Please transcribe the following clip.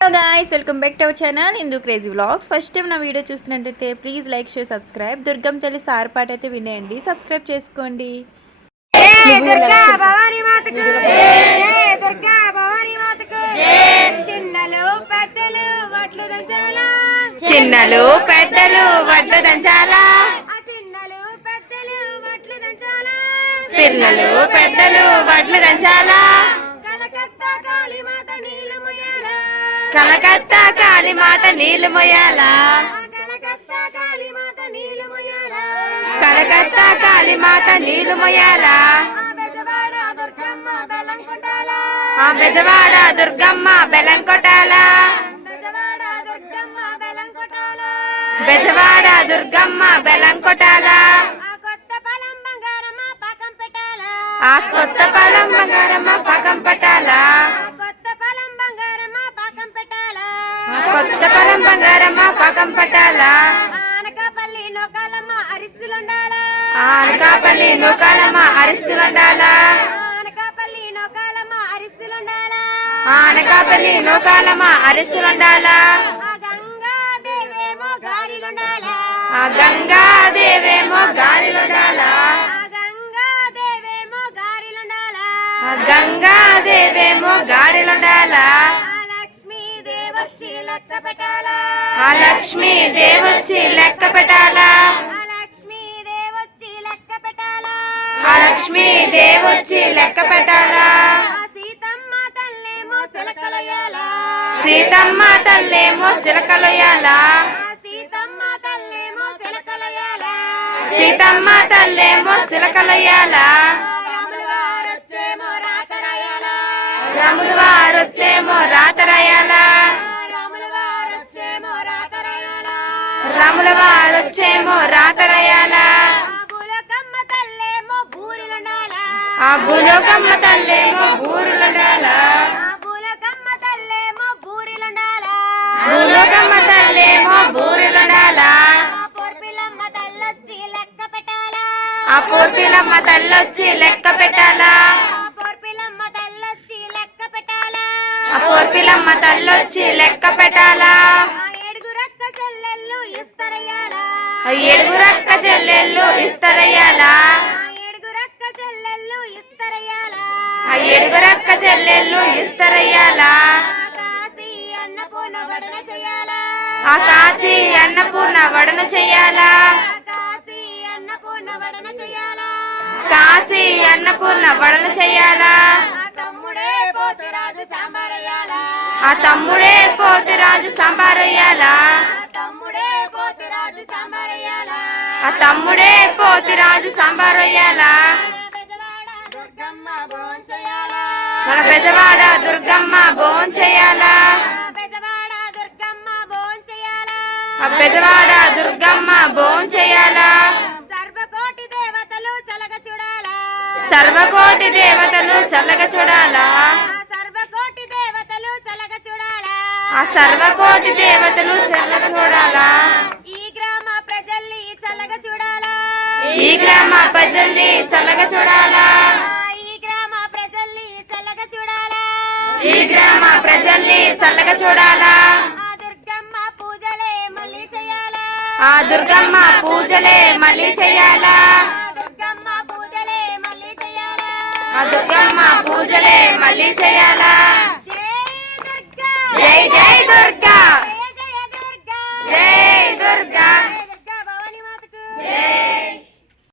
Hello guys welcome back to our channel Indu crazy vlogs first time నా video చూస్తున్నట్టయితే please like share subscribe Durgam తల్లి sir పాట అయితే వినేయండి subscribe చేసుకోండి. చిన్నలు వడ్లు దంచాలా? చిన్నలు పెద్దలు వడ్ల దంచాలా? కలకత్తా కాళీమాత నీళ్ళు మొయ్యాలా ఆ కలకత్తా కాళీమాత నీళ్ళు మొయ్యాలా ఆ బెజవాడ దుర్గమ్మ బెల్లం కొట్టాలా? బెజవాడ దుర్గమ్మ బెల్లం కొట్టాలా? ఆ కొత్త పొలం బంగారమ్మ పక్కం పెట్టాలా? కొత్త పొలం బంగారమ్మ పక్కం పట్టాలా? ఆనకాపల్లి నొకాలమ్మ అరిస్తులుండాలా అనకాపల్లి నూకాలమ్మ అరిస్తులుండాలా ఆనకాపల్లి నొకాలమ్మ అరిస్తులుండాలా అనకాపల్లి నూకాలమ్మ అరిస్తులుండాలా ఆ గంగా దేవేమో గారిలుండాలా గంగాదేవేమో గాలిలుండాలా ఆ గంగా దేవేమో గారిలుండాలా గంగాదేవేమో లెక్క పెట్టాలా? ఆ లక్ష్మీ దేవొచ్చి లెక్క పెట్టాలా? ఆ లక్ష్మీ దేవొచ్చి లెక్క పెట్టాలా? ఆ లక్ష్మీ దేవొచ్చి లెక్క పెట్టాలా? ఆ సీతమ్మ తల్లేమో సిలకలయ్యాలా సీతమ్మ తల్లేమో సిలకలొయ్యాలా ఆ సీతమ్మ తల్లేమో సిలకలయ్యాలా సీతమ్మ తల్లేమో సిలకలొయ్యాలా రాముల వారొచ్చేమో రాతరాయాలా రాముల వారొచ్చేమో రాతరాయాలా రాముల వారొచ్చేమో రాతరాయాలా. ఆ భూలోకమ్మ తల్లేమో బూరిలుండాలా. భూలోకమ్మ తల్లేమో బూరులుండాలా. ఆ పొర్పిలమ్మ తల్లొచ్చి లెక్క పెట్టాలా. ఆ పూర్పిలమ్మ తల్లొచ్చి లెక్క పెట్టాలా ఆ పొర్పిలమ్మ తల్లొచ్చి లెక్క పెట్టాలా ఆ పూర్పిలమ్మ తల్లొచ్చి లెక్క పెట్టాలా ఆ ఏడుగురక్క చెల్లెళ్ళు ఇస్తరయ్యాలా ఆ ఏడుగురక్క చెల్లెళ్ళు ఇస్తరయ్యాలా? ఆ ఏడుగురక్క చెల్లెళ్ళు ఇస్తరయ్యాలా? ఏడుగురక్క చెల్లెళ్ళు ఇస్తరయ్యాలా? ఆ కాశీ అన్నపూర్ణ వడన చెయ్యాలా ఆ కాశీ అన్నపూర్ణ వడను చెయ్యాలా ఆ కాశీ అన్నపూర్ణ వడన చెయ్యాలా కాశీ అన్నపూర్ణ వడను చెయ్యాలా ఆ తమ్ముడే పోతురాజు సాంబారయ్యాలా? ఆ తమ్ముడే పోతురాజు సంబారయ్యాలా? ఆ తమ్ముడే పోతురాజు సంబారయ్యాలా భోంచెయ్యాలా మన బెజవాడ దుర్గమ్మ భోన్ ఆ దుర్గమ్మ భోన్ సర్వకోటి దేవతలు చలగ చూడాలా? సర్వకోటి దేవతలు చల్లగా చూడాలా? ఆ సర్వకోటి దేవతలు చలగ చూడాలా? ఆ సర్వకోటి దేవతలు చల్లగా చూడాలా? ఈ గ్రామ ప్రజల్ని చల్లగా చూడాలా? ఈ గ్రామ ప్రజల్ని చల్లగ చూడాలా? ఈ గ్రామ ప్రజల్ని చల్లగా చూడాలా? ఆ దుర్గమ్మ పూజలే మళ్ళీ చేయాలా? ఆ దుర్గమ్మ పూజలే మళ్ళీ చెయ్యాలా ఆ దుర్గమ్మ పూజలే మళ్ళీ చేయాలా? ఆ దుర్గమ్మ పూజలే మళ్ళీ చెయ్యాలా జై